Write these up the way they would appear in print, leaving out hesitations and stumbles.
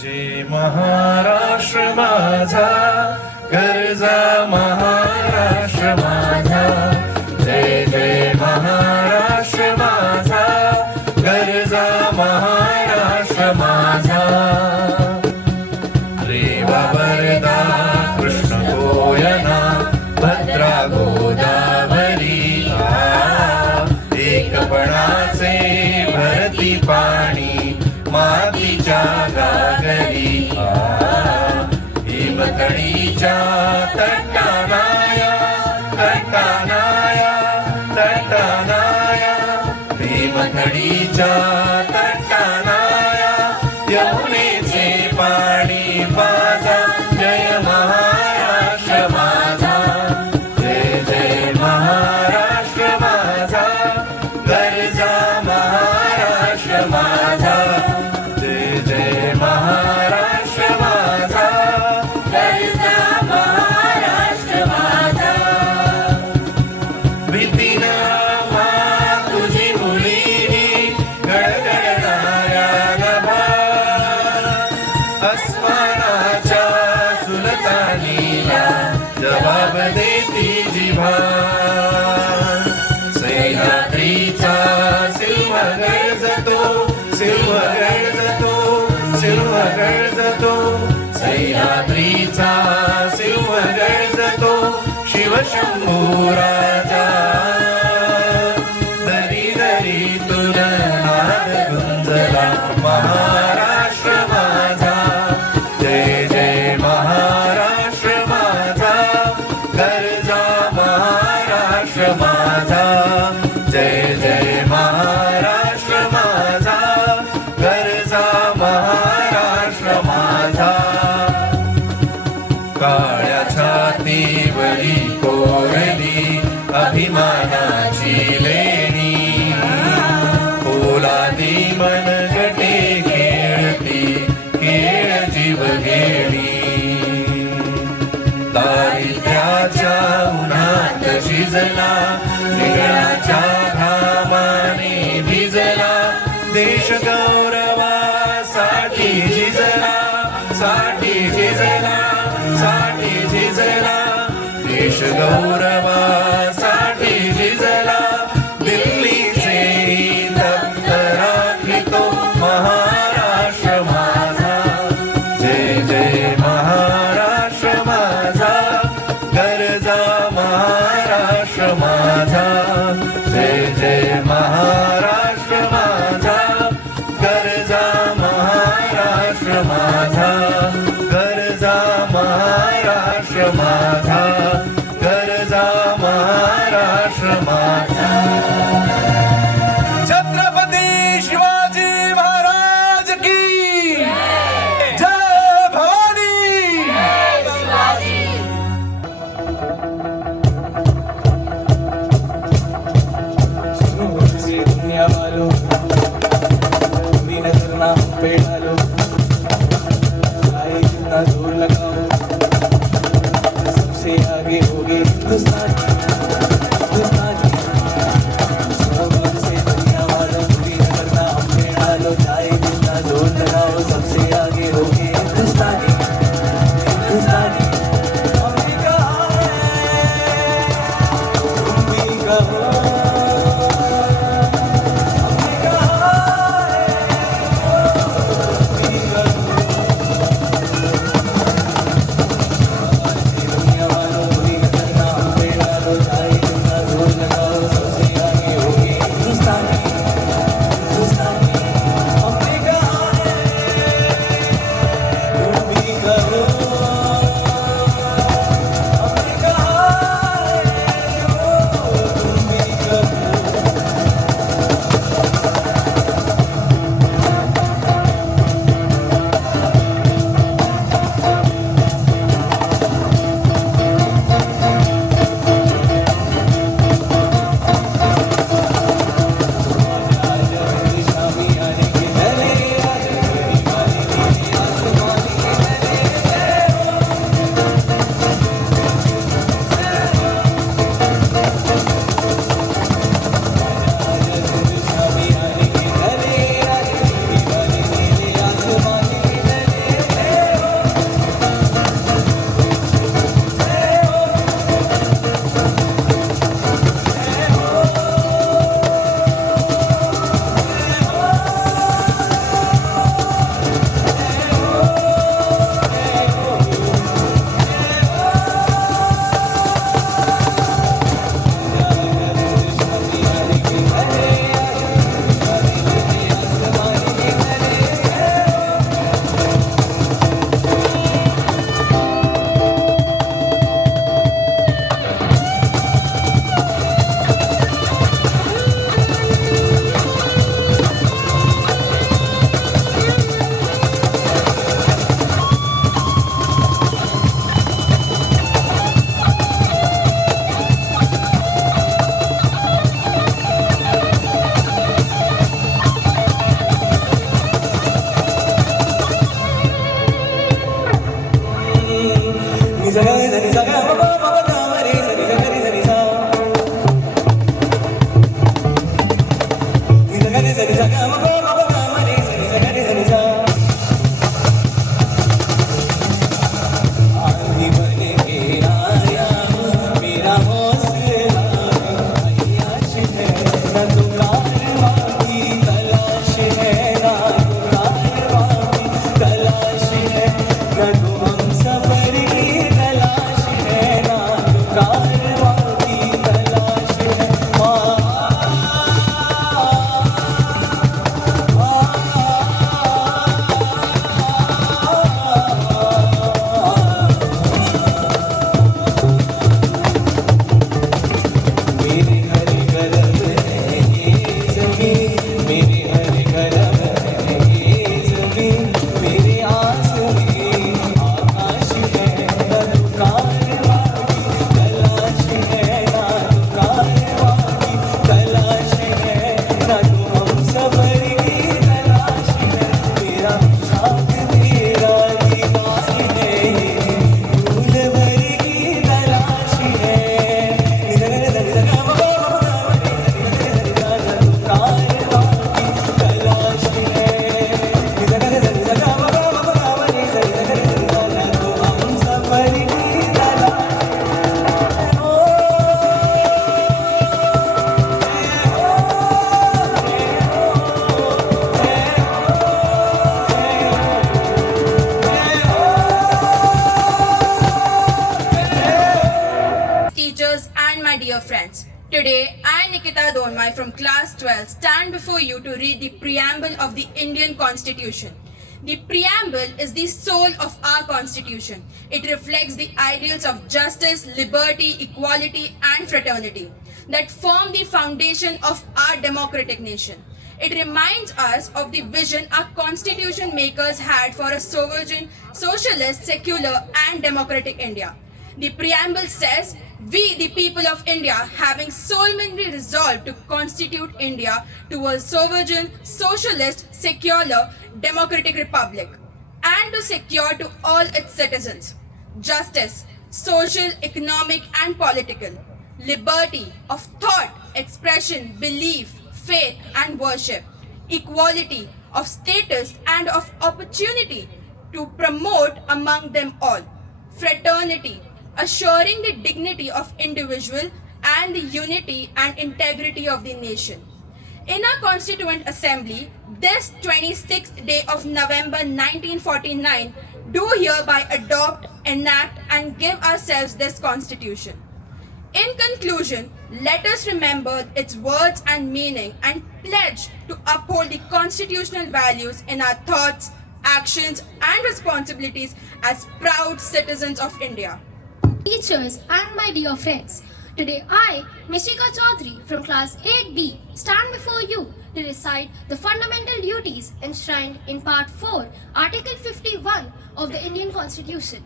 जय महाराष्ट्र माझा गरजा महाराष्ट्र माझा जय जय महाराष्ट्र माझा गरजा महाराष्ट्र माझा रेवा वरदा कृष्ण गोयना भद्रा गोदावरी एकपणाचे भरती पाणी मातीच्या गागरी हिमतडीच्या तटानाया तटानाया तटानाया हिमतडीच्या तटानाया यमुनेचे पाणी पाजा जय महाराष्ट्र माझा जय जय महाराष्ट्र माझा गरजा महाराष्ट्र माझा जय जय महाराष्ट्र माझा गरजा महाराष्ट्र माझा भीतीना तुझी मुली गडगडणाऱ्या नभा अस्मानाच्या सुलतानीला जबाब देती जिभा सह्याद्रीचा सिल्व गरजतो सिल्व गरजतो सिल्व गरजतो सह्याद्रीचा सिल्व गरजतो शिवशंभू राजा दरी दरीतून नाद गुंजला महाराष्ट्र माझा जय जय महाराष्ट्र माझा गरजा महाराष्ट्र माझा जय जय महाराष्ट्र माझा गरजा महाराष्ट्र माझा काळ्या छातीवरी कोरली अभिमानाची लेणी पोलादी मनगटे खेळती खेळ जीव घेणी दारिद्र्याच्या उन्हात शिजला निगळाच्या घामाने भिजला देश गौरवासाठी झिजला साठी झिजला साठी झिजला देश गौरवासाठी झिजला दिल्लीचे तप्त राखितो महाराष्ट्र माझा जय जय महाराष्ट्र माझा गरजा महाराष्ट्र माझा जय जय महाराष्ट्र माझा गरजा महाराष्ट्र माझा गरजा महाराष्ट्र माझा गरजा महाराष्ट्र माझा छत्रपती शिवाजी महाराज की जय भवानी सुनो मुझसे दुनिया वालों भी नजर ना हम पे डालो चाहे जितना जोर लगाओ सबसे आगे होगी हिंदुस्तान हिंदुस्तान सुनो मुझसे दुनिया वालों भी नजर ना हम पे डालो चाहे जितना जोर लगाओ सबसे आगे होगी हिंदुस्तानी हिंदुस्तानी हमने कहा है तुम भी कहो my dear friends. Today, I, Nikita Donmai from class 12, stand before you to read the preamble of the Indian Constitution. The preamble is the soul of our Constitution. It reflects the ideals of justice, liberty, equality, and fraternity that form the foundation of our democratic nation. It reminds us of the vision our constitution makers had for a sovereign, socialist, secular, and democratic India. The preamble says, "We, the people of India, having solemnly resolved to constitute India to a sovereign, socialist, secular, democratic republic, and to secure to all its citizens justice, social, economic, and political, liberty of thought, expression, belief, faith, and worship, equality of status and of opportunity to promote among them all, fraternity, assuring the dignity of individual and the unity and integrity of the nation." In our Constituent Assembly, this 26th day of November 1949, do hereby adopt, enact, and give ourselves this Constitution. In conclusion, let us remember its words and meaning and pledge to uphold the constitutional values in our thoughts, actions, and responsibilities as proud citizens of India. Teachers and my dear friends, today I, Mishika Chaudhary from class 8B, stand before you to recite the fundamental duties enshrined in Part 4, Article 51 of the Indian Constitution.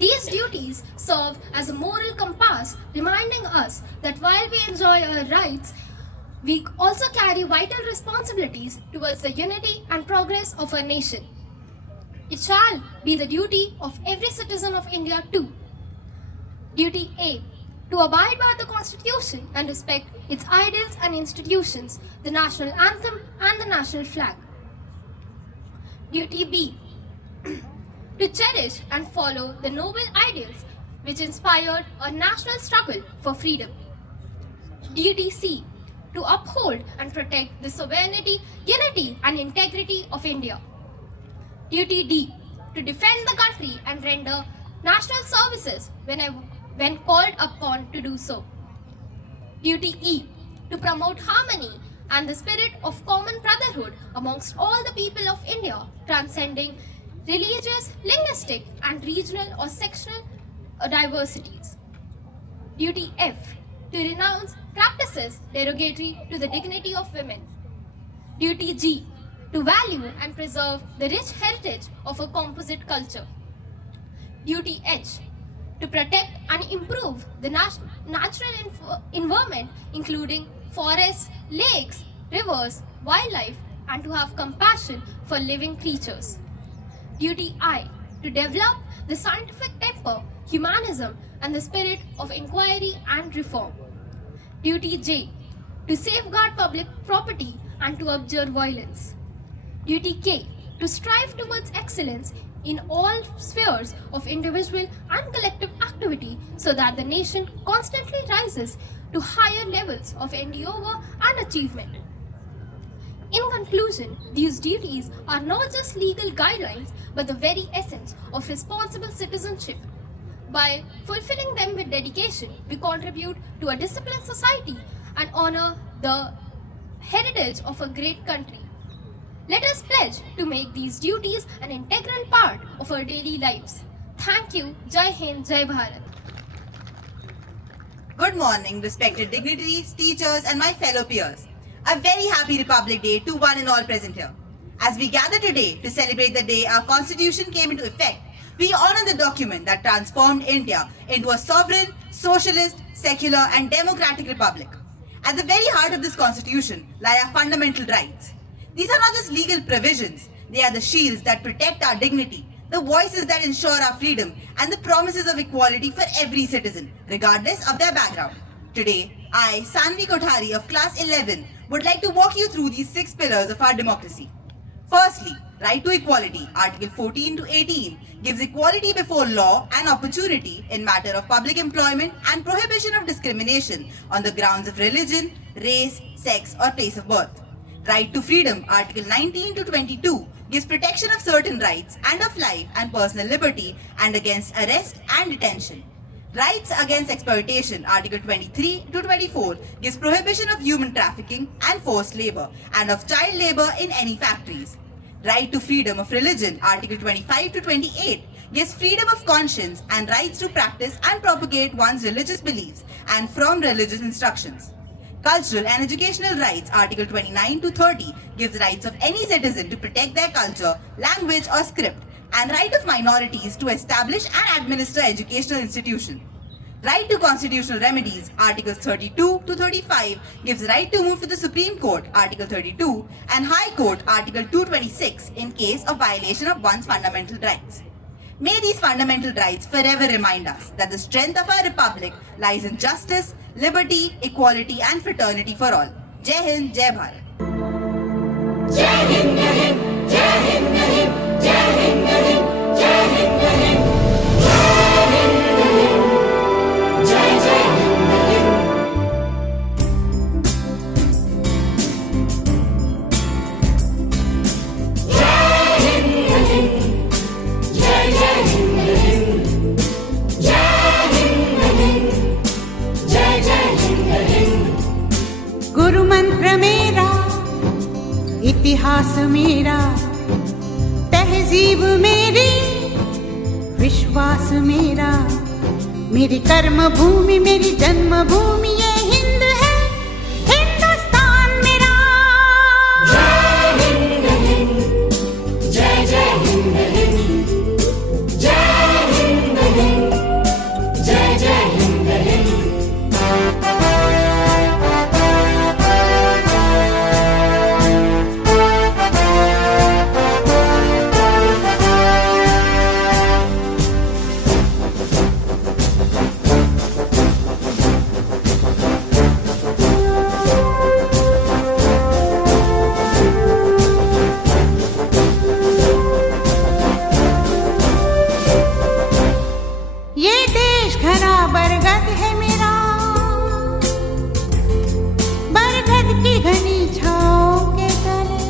These duties serve as a moral compass, reminding us that while we enjoy our rights, we also carry vital responsibilities towards the unity and progress of our nation. It shall be the duty of every citizen of India too. Duty A. To abide by the Constitution and respect its ideals and institutions, the national anthem and the national flag. Duty B. To cherish and follow the noble ideals which inspired our national struggle for freedom. Duty C. To uphold and protect the sovereignty, unity, and integrity of India. Duty D. To defend the country and render national services when called upon to do so. Duty E. To promote harmony and the spirit of common brotherhood amongst all the people of India, transcending religious, linguistic, and regional or sectional diversities. Duty F. To renounce practices derogatory to the dignity of women. Duty G. To value and preserve the rich heritage of a composite culture. Duty H. To protect and improve the natural environment, including forests, lakes, rivers, wildlife, and to have compassion for living creatures. Duty I. To develop the scientific temper, humanism, and the spirit of inquiry and reform. Duty J. To safeguard public property and to abjure violence. Duty K. To strive towards excellence in all spheres of individual and collective activity so that the nation constantly rises to higher levels of endeavor and achievement. In conclusion, these duties are not just legal guidelines but the very essence of responsible citizenship. By fulfilling them with dedication, we contribute to a disciplined society and honor the heritage of a great country. Let us pledge to make these duties an integral part of our daily lives. Thank you. Jai Hind, Jai Bharat. Good morning, respected dignitaries, teachers, and my fellow peers. A very happy Republic Day to one and all present here. As we gather today to celebrate the day our Constitution came into effect, we honor the document that transformed India into a sovereign, socialist, secular, and democratic republic. At the very heart of this Constitution lie our fundamental rights. These are not just legal provisions, they are the shields that protect our dignity, the voices that ensure our freedom, and the promises of equality for every citizen, regardless of their background. Today, I, Sanvi Kothari of class 11, would like to walk you through these 6 pillars of our democracy. Firstly, right to equality. Article 14 to 18 gives equality before law and opportunity in matter of public employment and prohibition of discrimination on the grounds of religion, race, sex, or place of birth. Right to freedom. Article 19 to 22 gives protection of certain rights and of life and personal liberty and against arrest and detention. Rights Against Exploitation, Article 23 to 24, gives prohibition of human trafficking and forced labor and of child labor in any factories. Right to freedom of religion, Article 25 to 28, gives freedom of conscience and rights to practice and propagate one's religious beliefs and from religious instructions. Cultural and educational rights, Article 29 to 30, gives rights of any citizen to protect their culture, language or script, and right of minorities to establish and administer educational institutions. Right to constitutional remedies, Articles 32 to 35, gives right to move to the Supreme Court, Article 32, and High Court, Article 226, in case of violation of one's fundamental rights. May these fundamental rights forever remind us that the strength of our republic lies in justice, liberty, equality, and fraternity for all. Jai Hind, Jai Bharat. जय हिंद हिंद जय हिंद हिंद जय हिंद हिंद जय हिंद हिंद जय हिंद हिंद जय जय हिंद हिंद जय हिंद हिंद जय जय हिंद हिंद जय हिंद हिंद जय जय हिंद हिंद गुरु मंत्र मेरा इतिहास मेरा तहजीब मेरी विश्वास मेरा मेरी कर्म भूमि मेरी जन्म भूमि ये हिंद है हिंदुस्तान मेरा जय हिंद हिंद जय जय हिंद हिंद जय हिंद हिंद जय जय हिंद हिंद ये देश घना बरगद है मेरा बरगद की घनी छाओं के तले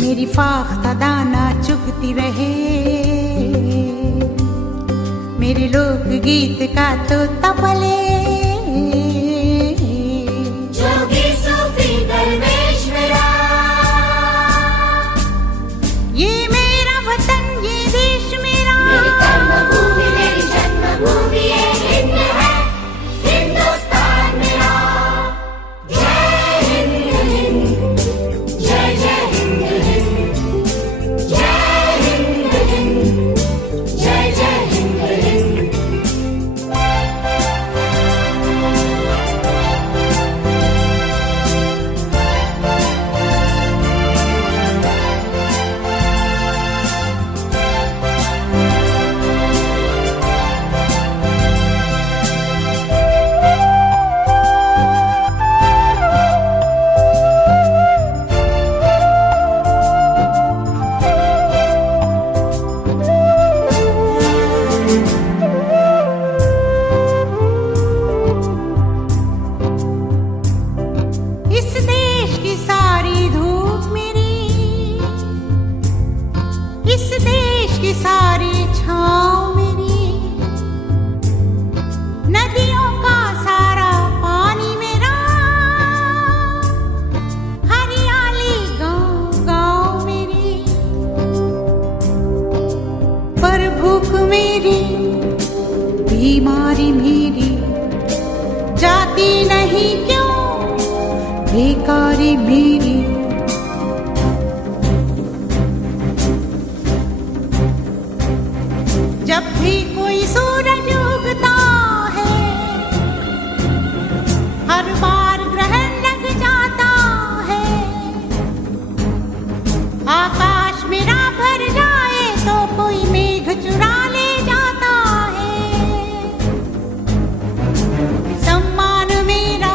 मेरी फाख्ता दाना चुगती रहे मेरे लोक गीत का तो तपले जोगी सूफी दरवेश मेरा ये मेरा वतन ये देश मेरा मेरी कर्मभूमि मेरी जन्मभूमि ये हिंद है हिंदुस्तान मेरा जय हिंद हिंद जय जय हिंद हिंद जय हिंद हिंद जय जय हिंद हिंद इस देश की सारी धूप मेरी इस देश की सारी छाँव मेरी नदियों का सारा पानी मेरा हरियाली गाँव गाँव मेरी पर भूख मेरी बीमारी मेरी जाती नहीं क्यों बेकारी मेरी जब भी कोई सूरज उगता है हर बार ग्रहण लग जाता है आकाश मेरा भर जाए तो कोई मेघ चुरा ले जाता है सम्मान मेरा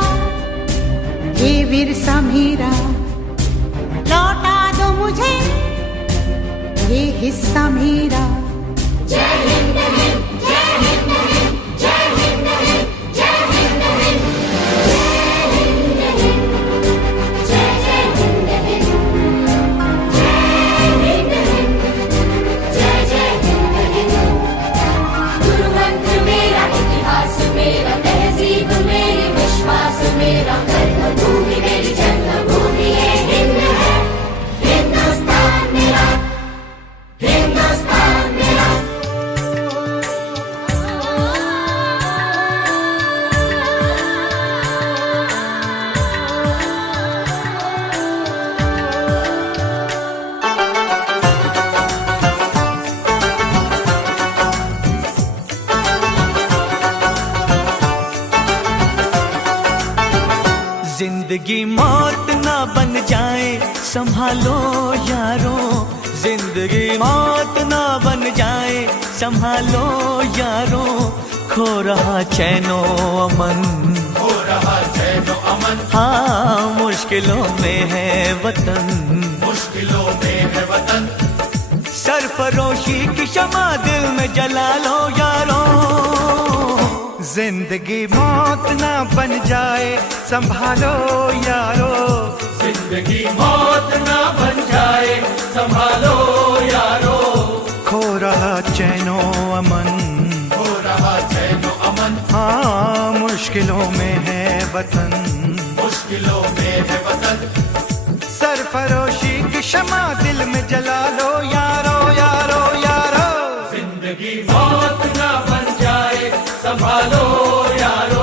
ये विरसा मेरा लौटा दो मुझे ये हिस्सा मेरा जय हिंद हिंद जय हिंद हिंद जय हिंद हिंद जय हिंद हिंद जय हिंद हिंद जय जय हिंद हिंद जय हिंद हिंद जय जय हिंद हिंद जिंदगी मौत ना बन जाए संभालो यारो, जिंदगी मौत ना बन जाए संभालो यारो, खो रहा चैनो अमन, हो रहा चैनो अमन, हाँ मुश्किलों में है वतन, मुश्किलों में है वतन। सरफरोशी की शमा दिल में जला लो यारो, जिंदगी मौत ना बन जाए संभालो यारो, जिंदगी मौत ना बन जाए संभालो यारो, खो रहा चैनो अमन, हो रहा चैनो अमन, हाँ मुश्किलों में है वतन, मुश्किलों में है वतन। सरफरोशी की शमा दिल में जला लो यारो यारो यारो, जिंदगी मौत ना बन जाए संभालो यारो।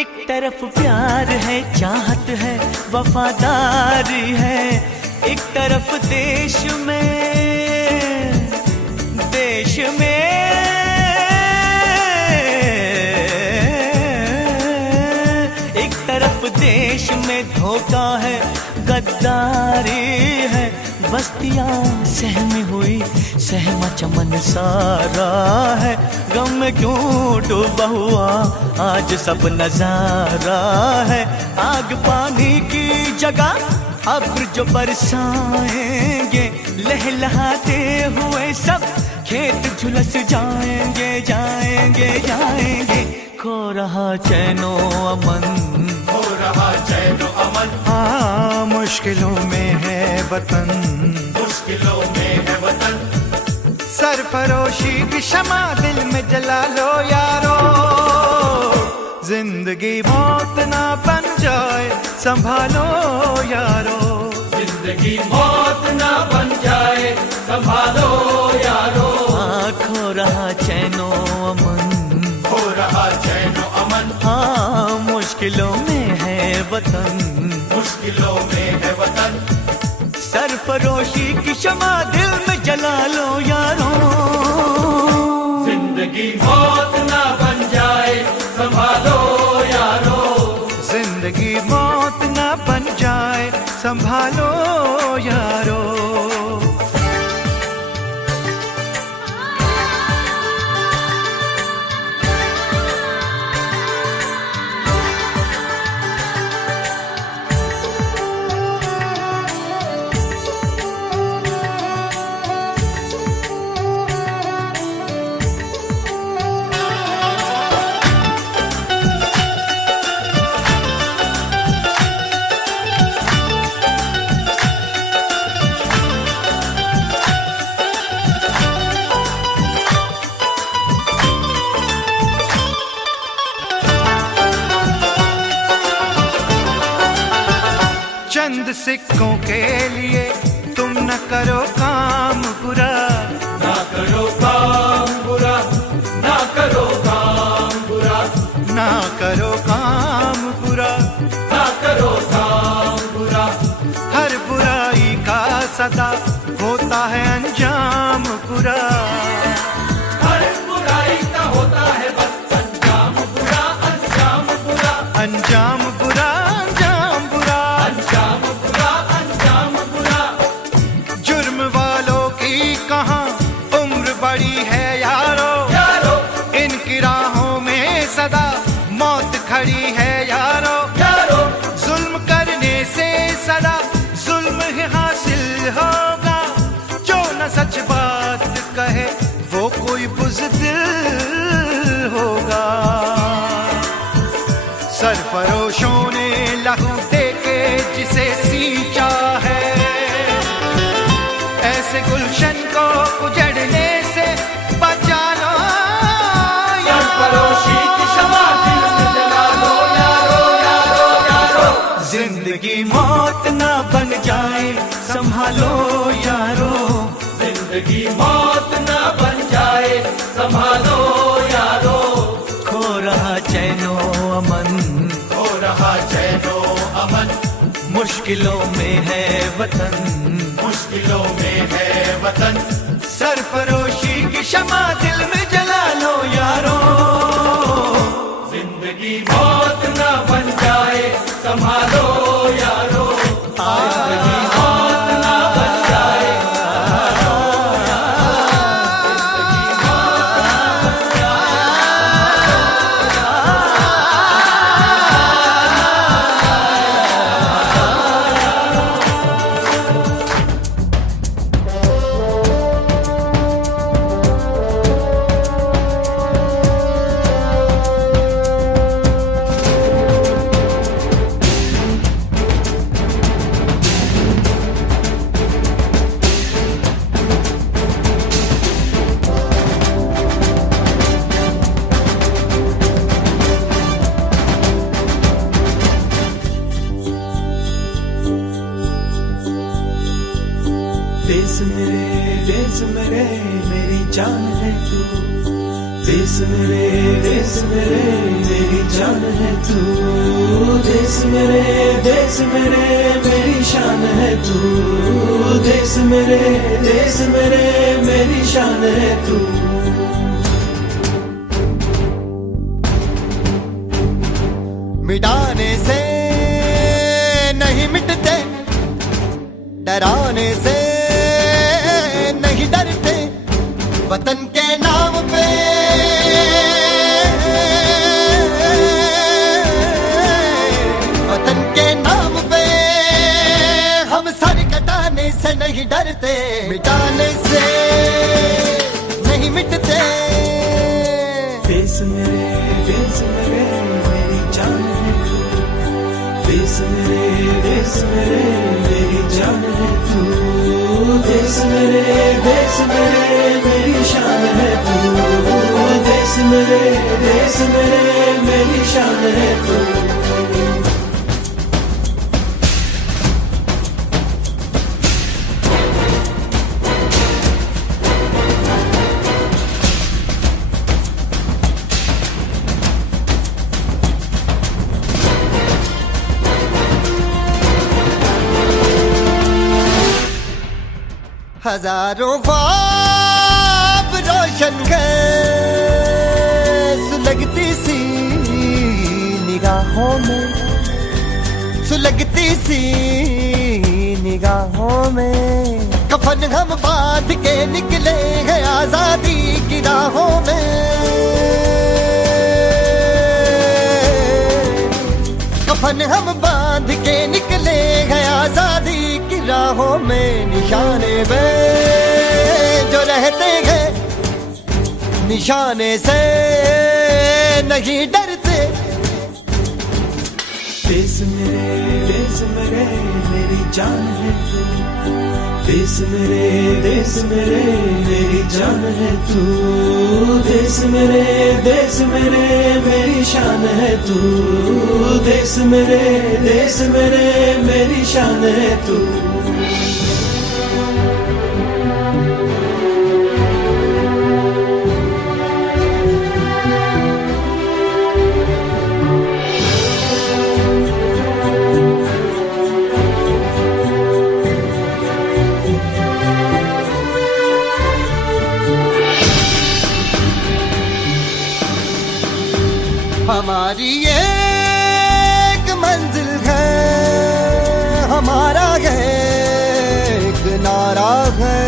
एक तरफ प्यार है, चाहत है, वफादारी है, एक तरफ देश में एक तरफ देश में धोखा है, गद्दारी है, बस्तियां सहमी हुई, सहमा चमन सारा है, गम में क्यों डूबा हुआ आज सब नजारा है, आग पानी की जगह अब्र जो बरसाएंगे, लहलहाते हुए सब खेत झुलस जाएंगे जाएंगे जाएंगे, खो रहा चैनो अमन, हो रहा चैनो अमन, हाँ मुश्किलों में है वतन, मुश्किलों में है वतन। सरफरोशी की शमा दिल में जला लो यारो, जिंदगी मौत ना बन जाए संभालो यारो, जिंदगी मौत ना बन जाए संभालो यारो, खो रहा चैनो अमन, हो रहा चैनो अमन, हाँ मुश्किलों में है वतन, मुश्किलों में है वतन। सरफरोशी की शमा दिल में जला लो यारो, जिंदगी मौत ना बन जाए संभालो यारो, जिंदगी मौत ना बन जाए संभालो यारो। चंद सिक्कों के लिए तुम न करो काम बुरा, ना करो काम बुरा, ना करो काम बुरा, ना करो काम बुरा, ना करो काम बुरा, हर बुराई का सदा होता है अंजाम बुरा, हर बुराई का होता है बस अंजाम बुरा, अंजाम बुरा, अंजाम बुरा, अंजाम बुरा, अंजाम बुरा, अंजाम बुरा। जुर्म वालों की कहाँ उम्र बड़ी है यारो, यारो इनकी राहों में सदा मौत खड़ी है यारो, यारो जुल्म करने से सदा जुल्म ही हासिल होगा, जो न सच बात कहे वो कोई बुज़दिल होगा, सरफरोशों ने लहू दे के जिसे सींचा है, ऐसे गुलशन को उजड़ने से बचा लो सरफरोशी की शमा दिल में जला लो यारो, जिंदगी मौत ना बन जाए संभालो यारो, जिंदगी मौत न बन जाए संभालो यारो, खो रहा चैनो अमन, हो रहा चैनो अमन, मुश्किलों में है वतन, मुश्किलों में है वतन, सरफरोशी की शमा दिल में जला लो यारो, जिंदगी मौत न बन जाए संभालो यारो, जिंदगी मौत न बन जाए देश मेरे मेरी जान है तू, देश मेरे मेरी जान है तू, देश मेरे मेरी शान है तू, देश मेरे मेरी शान है तू। मिटाने से नहीं मिटते, डराने से नहीं डरते, वतन के नाम पे वतन के नाम पे हम सर कटाने से नहीं डरते, मिटाने से नहीं मिटते। देश मेरे मेरी जान है तू, देश मेरे मेरी जान है तू, देश मेरे मेरी शान है तू, देश मेरे मेरी शान है तू। हजारों ख्वाब रोशन गए सुलगती सी निगाहों में, सुलगती सी निगाहों में, कफन हम बांध के निकले हैं आजादी की राहों में, कफन हम बांध के निकले हैं आजादी की राहों में, निशाने पे जो रहते हैं निशाने से नहीं डरते। देश मेरे मेरी जान है तू, देश मेरे मेरी जान है तू, देश मेरे मेरी शान है तू, देश मेरे मेरी शान है तू। हमारी एक मंजिल है, हमारा एक नारा है,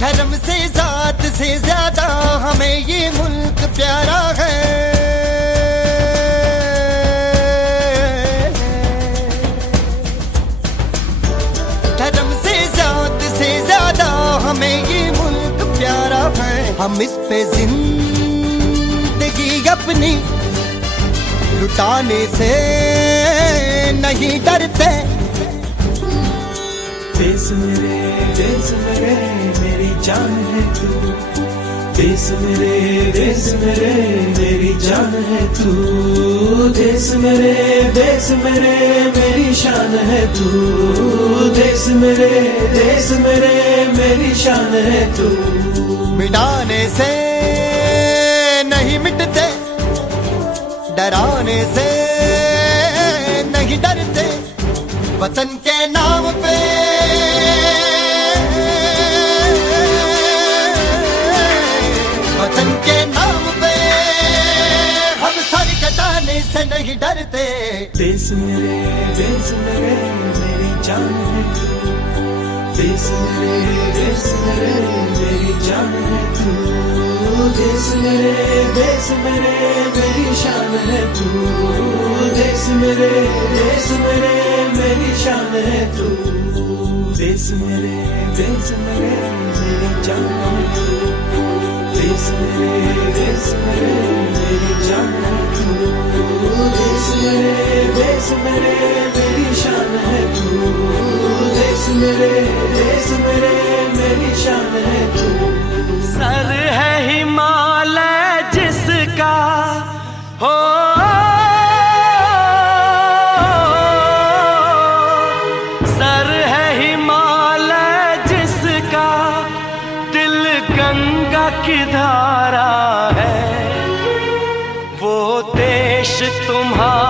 धर्म से जात से ज्यादा हमें ये मुल्क प्यारा है, धर्म से जात से ज्यादा हमें ये मुल्क प्यारा है, हम इस पे जिंदगी अपनी लुटाने से नहीं डरते। देश मेरे मेरी जान है तू, देश मेरे मेरी जान है तू, देश मेरे मेरी शान है तू, देश मेरे मेरी शान है तू। मिटाने से नहीं मिटते, डराने से नहीं डरते, वतन के नाम पे वतन के नाम पे हम सर कटाने से नहीं डरते। देश मेरे मेरी जान है तू, देश मेरे मेरी जान है तू, देश मेरे मेरी शान है तू, देश मेरे मेरी शान है तू। देश मेरे मेरी जान है तू, देश मेरे मेरी जान है तू, देश मेरे मेरी शान है तू, देश मेरे मेरी शान है तू। सर है हिमालय जिसका हो, सर है हिमालय जिसका, दिल गंगा की धारा है, वो देश तुम्हारा